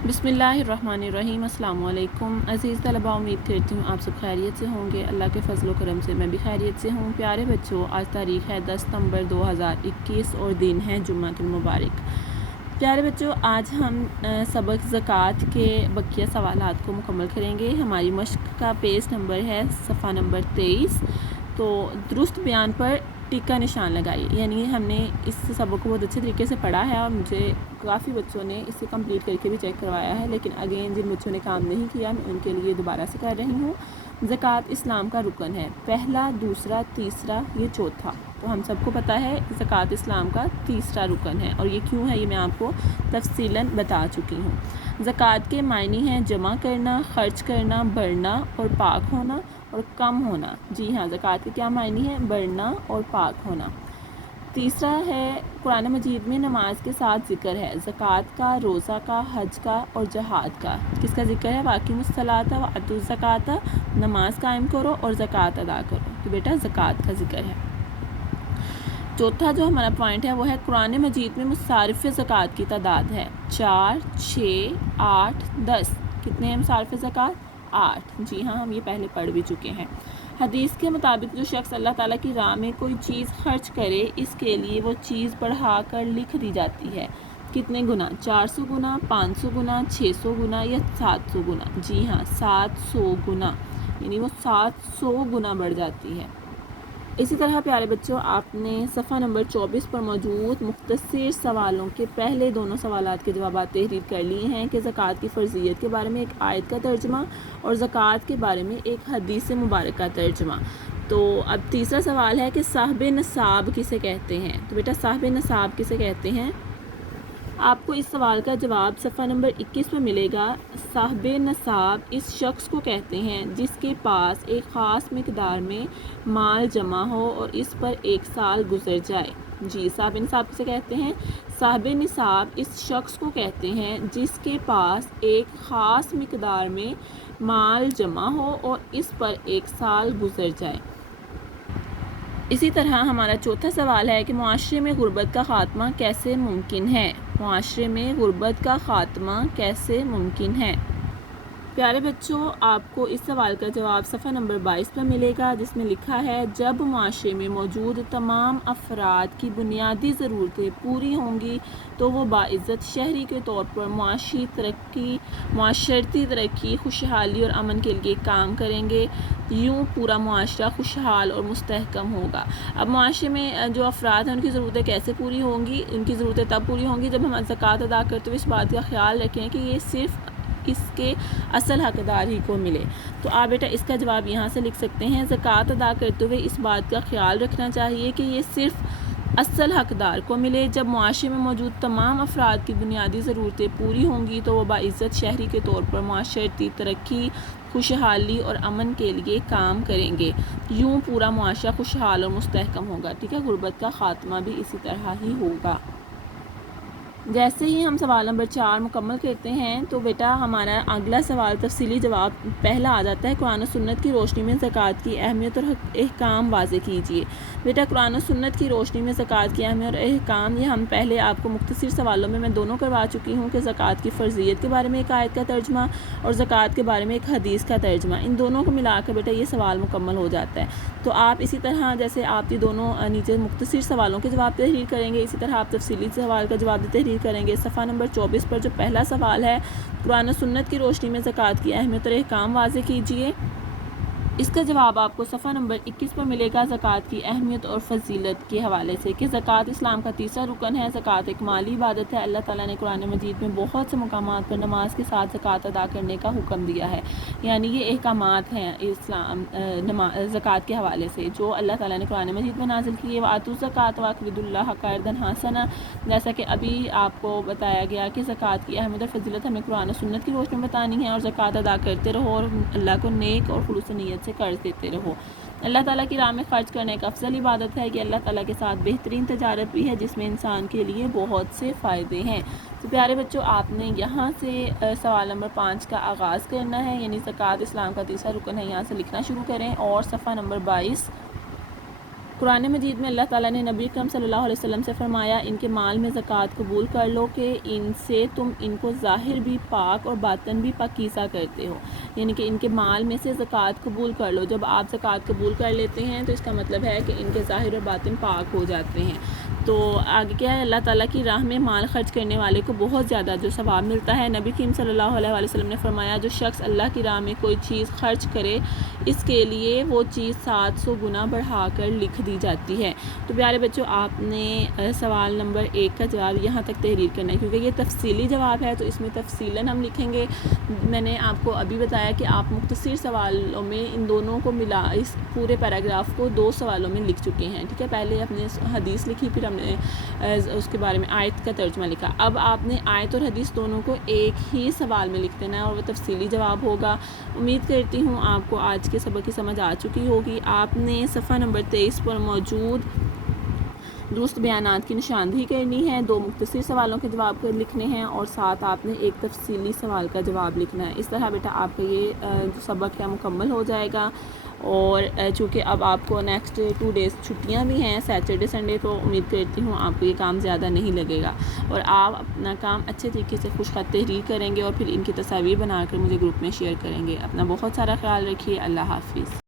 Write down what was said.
बिस्मिल्लाहिर्रहमानिर्रहीम। अस्सलाम वालेकुम अज़ीज़ तलबा, उम्मीद करती हूँ आप सब खैरियत से होंगे। अल्लाह के फजल व करम से मैं भी खैरियत से हूँ। प्यारे बच्चों, आज तारीख़ है 10 सितंबर 2021 और दिन है जुम्मतुल मुबारक। प्यारे बच्चों, आज हम सबक ज़कात के बकिया सवालात को मुकम्मल करेंगे। हमारी मश्क का पेज नंबर है सफ़ा नंबर 23। तो दुरुस्त बयान पर टिक्का निशान लगाइए। यानी हमने इस सबक को बहुत अच्छे तरीके से पढ़ा है और मुझे काफ़ी बच्चों ने इसे कंप्लीट करके भी चेक करवाया है, लेकिन अगेन जिन बच्चों ने काम नहीं किया मैं उनके लिए दोबारा से कर रही हूँ। ज़कात इस्लाम का रुकन है, पहला, दूसरा, तीसरा, ये चौथा। तो हम सबको पता है ज़कात इस्लाम का तीसरा रुकन है, और ये क्यों है ये मैं आपको तफसीलन बता चुकी हूँ। ज़कात के मायने हैं जमा करना, खर्च करना, बढ़ना और पाक होना और कम होना। जी हाँ, ज़कात के क्या मायने हैं? बढ़ना और पाक होना। तीसरा है, कुरान मजीद में नमाज के साथ ज़िक्र है, ज़कात का, रोज़ा का, हज का और जहाद का। किसका ज़िक्र है? वाक़िमुस्सलाता व अतुज़ ज़काता, नमाज कायम करो और ज़कात अदा करो। तो बेटा ज़कात का ज़िक्र है। चौथा जो हमारा पॉइंट है वो है, कुरान मजीद में मुसारिफ़ ज़कात की तादाद है 4, 6, 8, 10। कितने हैं मुसारिफ़ ज़कात? 8। जी हाँ, हम ये पहले पढ़ भी चुके हैं। हदीस के मुताबिक जो शख्स अल्लाह ताला की राह में कोई चीज़ खर्च करे, इसके लिए वो चीज़ बढ़ा कर लिख दी जाती है। कितने गुना? 400 गुना, 500 गुना, 600 गुना या 700 गुना? जी हाँ, 700 गुना, यानी वो 700 गुना बढ़ जाती है। इसी तरह प्यारे बच्चों, आपने सफ़ा नंबर 24 पर मौजूद मुख्तसर सवालों के पहले दोनों सवालात के जवाब तहरीर कर लिए हैं कि ज़कात की फ़र्ज़ियत के बारे में एक आयत का तर्जुमा और ज़कात के बारे में एक हदीस मुबारक का तर्जुमा। तो अब तीसरा सवाल है कि साहिब नसाब किसे कहते हैं? तो बेटा साहिब नसाब किसे कहते हैं? आपको इस सवाल का जवाब सफ़ा नंबर 21 में मिलेगा। साहिब नसाब इस शख्स को कहते हैं जिसके पास एक ख़ास मिकदार में माल जमा हो और इस पर एक साल गुजर जाए। जी, साहिब नसाब किसे कहते हैं? साहिब निसाब इस शख्स को कहते हैं जिसके पास एक ख़ास मिकदार में माल जमा हो और इस पर एक साल गुजर जाए। इसी तरह हमारा चौथा सवाल है कि मुआशरे में गुर्बत का ख़ात्मा कैसे मुमकिन है? मुआशरे में गुर्बत का ख़ात्मा कैसे मुमकिन है? प्यारे बच्चों, आपको इस सवाल का जवाब सफ़ा नंबर 22 पर मिलेगा, जिसमें लिखा है, जब मुआशरे में मौजूद तमाम अफराद की बुनियादी ज़रूरतें पूरी होंगी तो वो बाइज़्ज़त शहरी के तौर पर माशरती तरक्की, खुशहाली और अमन के लिए काम करेंगे। यूँ पूरा मुआशरा खुशहाल और मुस्तहकम होगा। अब मुआशरे में जो अफराद हैं उनकी ज़रूरतें कैसे पूरी होंगी? उनकी ज़रूरतें तब पूरी होंगी जब हम ज़कात अदा करते हुए इस बात का ख्याल रखें कि ये सिर्फ़ इसके असल हकदार ही को मिले। तो आप बेटा इसका जवाब यहाँ से लिख सकते हैं, ज़कात अदा करते हुए इस बात का ख्याल रखना चाहिए कि ये सिर्फ़ असल हकदार को मिले। जब मुआशरे में मौजूद तमाम अफराद की बुनियादी ज़रूरतें पूरी होंगी तो वो बाइज़्ज़त शहरी के तौर पर माशरती तरक्की, खुशहाली और अमन के लिए काम करेंगे। यूँ पूरा मुआशरा खुशहाल और मुस्तहकम होगा। ठीक है, गुर्बत का ख़ात्मा भी इसी तरह ही होगा। जैसे ही हम सवाल नंबर 4 मुकम्मल करते हैं तो बेटा हमारा अगला सवाल तफसीली जवाब पहला आ जाता है, कुरान और सुन्नत की रोशनी में ज़कात की अहमियत और अहकाम वाज़े कीजिए। बेटा कुरान और सुन्नत की रोशनी में ज़कात की अहमियत और अहकाम, ये हम पहले आपको मुख्तसर सवालों में मैं दोनों करवा चुकी हूँ कि ज़कात की फ़र्ज़ियत के बारे में एक आयत का तर्जुमा और ज़कात के बारे में एक हदीस का तर्जुमा। इन दोनों को मिलाकर बेटा ये सवाल मुकम्मल हो जाता है। तो आप इसी तरह जैसे आप ये दोनों नीचे मुख्तसर सवालों के जवाब तहरीर करेंगे, इसी तरह आप तफसीली सवाल का जवाब तहरीर करेंगे। सफ़ा नंबर 24 पर जो पहला सवाल है, कुरान और सुन्नत की रोशनी में ज़कात की अहमियत और अहकाम वाज़े कीजिए, इसका जवाब आपको सफ़ा नंबर 21 पर मिलेगा ज़कात की अहमियत और फजीलत के हवाले से कि ज़कात इस्लाम का तीसरा रुकन है। ज़कात एक माली इबादत है। अल्लाह ताला ने कुरान मजीद में बहुत से मकामात पर नमाज के साथ ज़कात अदा करने का हुक्म दिया है। यानी ये अहकामात हैं इस्लाम ज़कात के हवाले से जो अल्लाह ताला ने कुरान मजीद में नाज़िल किए। वातु ज़कात वक़रिदुल्लाह क़र्ज़न हसना, जैसा कि अभी आपको बताया गया कि ज़कात की अहमियत और फजीलत हमें कुरान और सुन्नत की रोशनी में बतानी है, और ज़कात अदा करते रहो और अल्लाह को नेक और खुलूस नीयत से कर्ज देते रहो। अल्लाह ताला की राह में ख़र्च करने एक अफजल इबादत है। कि अल्लाह ताला के साथ बेहतरीन तजारत भी है जिसमें इंसान के लिए बहुत से फ़ायदे हैं। तो प्यारे बच्चों, आपने यहाँ से सवाल नंबर 5 का आगाज़ करना है, यानी ज़कात इस्लाम का तीसरा रुकन है। यहाँ से लिखना शुरू करें और सफ़ा नंबर 22 قرآن مجید میں اللہ تعالیٰ نے نبی اکرم صلی اللہ علیہ وسلم سے فرمایا ان کے مال میں زکوٰۃ قبول کر لو کہ ان سے تم ان کو ظاہر بھی پاک اور باطن بھی پاکیزہ کرتے ہو، یعنی کہ ان کے مال میں سے زکوٰۃ قبول کر لو۔ جب آپ زکوٰۃ قبول کر لیتے ہیں تو اس کا مطلب ہے کہ ان کے ظاہر اور باطن پاک ہو جاتے ہیں۔ تو آگے کیا ہے، اللہ تعالیٰ کی راہ میں مال خرچ کرنے والے کو بہت زیادہ جو ثواب ملتا ہے۔ نبی کریم صلی اللہ علیہ وسلم نے فرمایا جو شخص اللہ کی راہ میں کوئی چیز خرچ کرے اس کے لیے وہ چیز 700 گنا بڑھا کر لکھ دی جاتی ہے۔ تو پیارے بچوں، آپ نے سوال نمبر 1 کا جواب یہاں تک تحریر کرنا ہے، کیونکہ یہ تفصیلی جواب ہے تو اس میں تفصیلاً ہم لکھیں گے۔ میں نے آپ کو ابھی بتایا کہ آپ مختصر سوالوں میں ان دونوں کو ملا، اس پورے پیراگراف کو 2 سوالوں میں لکھ چکے ہیں، ٹھیک ہے۔ پہلے اپنے حدیث لکھی، پھر ہم نے اس کے بارے میں آیت کا ترجمہ لکھا۔ اب آپ نے آیت اور حدیث دونوں کو ایک ہی سوال میں لکھ دینا ہے اور وہ تفصیلی جواب ہوگا۔ امید کرتی ہوں آپ کو آج کے سبق کی سمجھ آ چکی ہوگی۔ آپ نے صفحہ نمبر 23 پر موجود درست بیانات کی نشاندہی کرنی ہے، 2 مختصر سوالوں کے جواب لکھنے ہیں اور ساتھ آپ نے ایک تفصیلی سوال کا جواب لکھنا ہے۔ اس طرح بیٹا آپ کا یہ جو سبق ہے مکمل ہو جائے گا۔ اور چونکہ اب آپ کو نیکسٹ 2 ڈیز چھٹیاں بھی ہیں، سیٹرڈے سنڈے، تو امید کرتی ہوں آپ کو یہ کام زیادہ نہیں لگے گا اور آپ اپنا کام اچھے طریقے سے خوش خط تحریر کریں گے اور پھر ان کی تصاویر بنا کر مجھے گروپ میں شیئر کریں گے۔ اپنا بہت سارا خیال رکھیے۔ اللہ حافظ۔